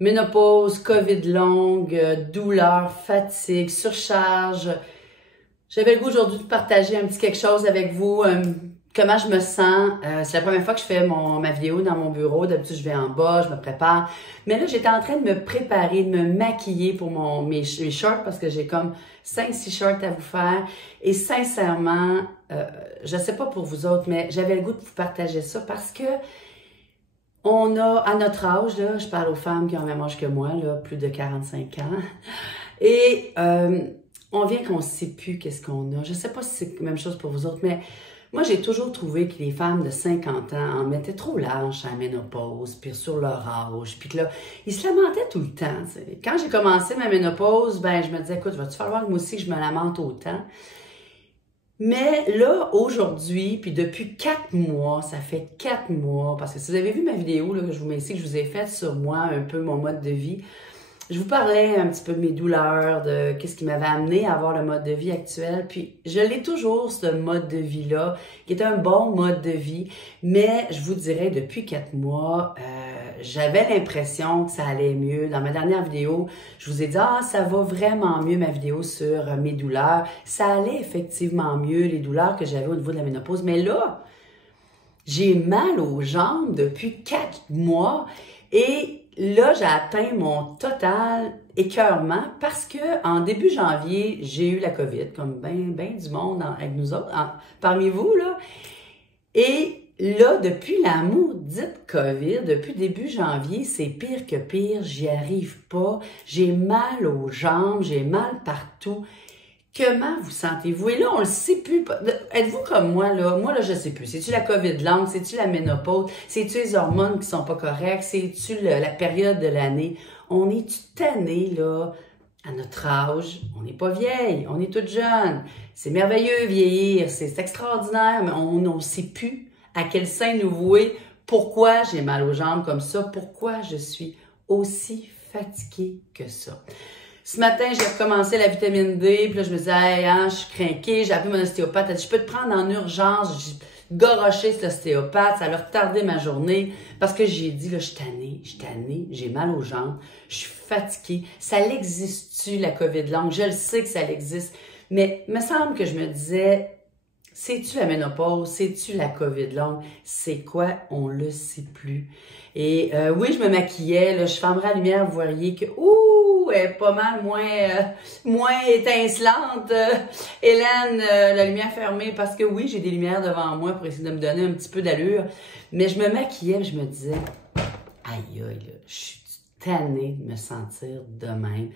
Ménopause, COVID longue, douleur, fatigue, surcharge. J'avais le goût aujourd'hui de partager un petit quelque chose avec vous, comment je me sens. C'est la première fois que je fais ma vidéo dans mon bureau. D'habitude, je vais en bas, je me prépare. Mais là, j'étais en train de me préparer, de me maquiller pour mes shorts parce que j'ai comme 5-6 shorts à vous faire. Et sincèrement, je sais pas pour vous autres, mais j'avais le goût de vous partager ça parce que on a, à notre âge, là, je parle aux femmes qui ont le même âge que moi, là, plus de 45 ans, et on vient qu'on ne sait plus qu'est-ce qu'on a. Je ne sais pas si c'est la même chose pour vous autres, mais moi, j'ai toujours trouvé que les femmes de 50 ans en mettaient trop large à la ménopause, puis sur leur âge, puis que là, ils se lamentaient tout le temps. T'sais. Quand j'ai commencé ma ménopause, ben je me disais, écoute, va-tu falloir que moi aussi que je me lamente autant? Mais là, aujourd'hui, puis depuis 4 mois, ça fait 4 mois, parce que si vous avez vu ma vidéo là, que je vous mets ici, que je vous ai faite sur moi, un peu mon mode de vie, je vous parlais un petit peu de mes douleurs, de qu'est-ce qui m'avait amené à avoir le mode de vie actuel. Puis je l'ai toujours, ce mode de vie-là, qui est un bon mode de vie. Mais je vous dirais, depuis 4 mois, j'avais l'impression que ça allait mieux. Dans ma dernière vidéo, je vous ai dit, ah, ça va vraiment mieux, ma vidéo sur mes douleurs. Ça allait effectivement mieux, les douleurs que j'avais au niveau de la ménopause. Mais là, j'ai mal aux jambes depuis 4 mois et là, j'ai atteint mon total écœurement parce que en début janvier, j'ai eu la COVID, comme ben du monde avec nous autres, parmi vous, là. Et là, depuis la maudite COVID, depuis début janvier, c'est pire que pire, j'y arrive pas, j'ai mal aux jambes, j'ai mal partout. Comment vous sentez-vous? Et là, on le sait plus. Êtes-vous comme moi, là? Moi, là, je sais plus. C'est-tu la COVID longue? C'est-tu la ménopause? C'est-tu les hormones qui sont pas correctes? C'est-tu la période de l'année? On est-tu tanné, là, à notre âge? On n'est pas vieille, on est toute jeune. C'est merveilleux, vieillir, c'est extraordinaire, mais on ne sait plus à quel sein nous vouer. Pourquoi j'ai mal aux jambes comme ça? Pourquoi je suis aussi fatiguée que ça? Ce matin, j'ai recommencé la vitamine D, puis là, je me disais, hey, hein, je suis crinquée, j'ai appelé mon ostéopathe, elle dit, je peux te prendre en urgence, j'ai goroché cet ostéopathe, ça a retardé ma journée, parce que j'ai dit, là, je suis tannée, j'ai mal aux jambes, je suis fatiguée, ça l'existe-tu, la COVID longue? Je le sais que ça l'existe, mais il me semble que je me disais, c'est-tu la ménopause? C'est-tu la COVID longue? C'est quoi? On le sait plus. Et oui, je me maquillais, là, je fermerais la lumière, vous voyez que, ouh, elle est pas mal moins étincelante. Hélène, la lumière fermée, parce que oui, j'ai des lumières devant moi pour essayer de me donner un petit peu d'allure. Mais je me maquillais, je me disais, aïe, aïe, là, je suis tannée de me sentir de même.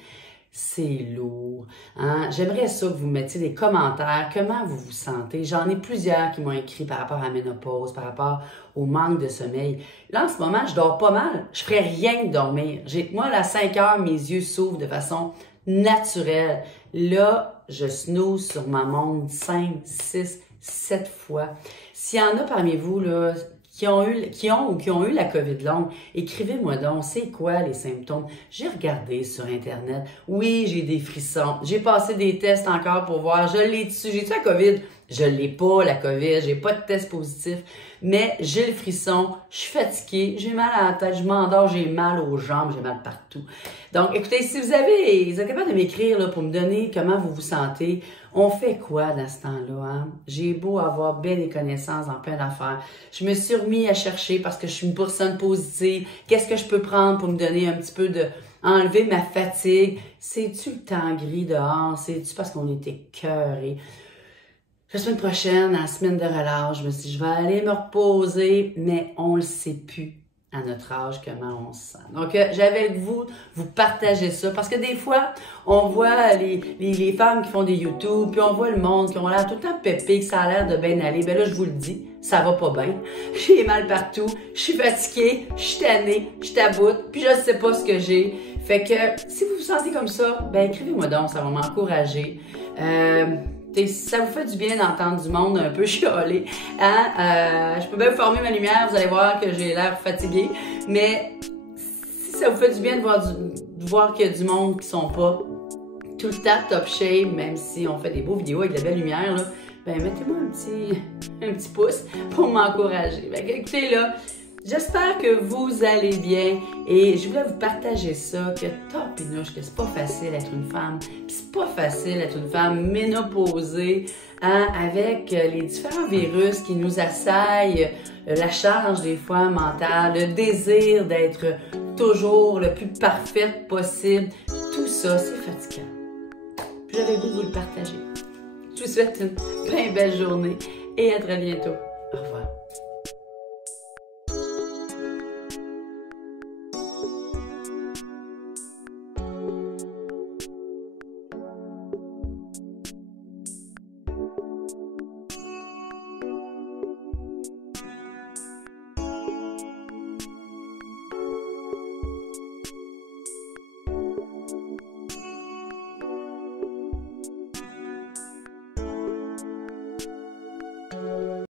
C'est lourd. Hein? J'aimerais ça que vous mettiez des commentaires. Comment vous vous sentez? J'en ai plusieurs qui m'ont écrit par rapport à la ménopause, par rapport au manque de sommeil. Là, en ce moment, je dors pas mal. Je ferais rien que dormir. Moi, à 5 heures, mes yeux s'ouvrent de façon naturelle. Là, je snooze sur ma montre 5, 6, 7 fois. S'il y en a parmi vous, là, qui ont eu la COVID longue, écrivez-moi donc, c'est quoi les symptômes? J'ai regardé sur Internet. Oui, j'ai des frissons. J'ai passé des tests encore pour voir. Je l'ai dessus. J'ai-tu la COVID? Je l'ai pas, la COVID. J'ai pas de test positif. Mais j'ai le frisson. Je suis fatiguée. J'ai mal à la tête. Je m'endors. J'ai mal aux jambes. J'ai mal partout. Donc, écoutez, si vous êtes capable de m'écrire là, pour me donner comment vous vous sentez, on fait quoi dans ce temps-là? Hein? J'ai beau avoir bien des connaissances en plein d'affaires. Je me suis remis à chercher parce que je suis une personne positive. Qu'est-ce que je peux prendre pour me donner un petit peu de... enlever ma fatigue? C'est-tu le temps gris dehors? C'est-tu parce qu'on est écœuré? La semaine prochaine, la semaine de relâche, je me suis dit, je vais aller me reposer, mais on le sait plus à notre âge comment on se sent. Donc, j'avais le goût de vous partager ça, parce que des fois, on voit les femmes qui font des YouTube, puis on voit le monde qui ont l'air tout le temps pépé, que ça a l'air de bien aller. Ben là, je vous le dis, ça va pas bien. J'ai mal partout, je suis fatiguée, je suis tannée, je taboute, puis je sais pas ce que j'ai. Fait que, si vous vous sentez comme ça, ben écrivez-moi donc, ça va m'encourager. Ça vous fait du bien d'entendre du monde un peu chialer. Hein? Je peux bien former ma lumière, vous allez voir que j'ai l'air fatiguée. Mais si ça vous fait du bien de voir qu'il y a du monde qui sont pas tout le temps top shape, même si on fait des beaux vidéos avec de la belle lumière, là, ben mettez-moi un petit pouce pour m'encourager. Ben, écoutez là, J'espère que vous allez bien et je voulais vous partager ça, que tapinouche, que c'est pas facile d'être une femme, puis c'est pas facile d'être une femme ménopausée, hein, avec les différents virus qui nous assaillent, la charge des fois mentale, le désir d'être toujours le plus parfaite possible, tout ça, c'est fatigant. Puis j'avais le goût de vous le partager. Je vous souhaite une bien belle journée et à très bientôt.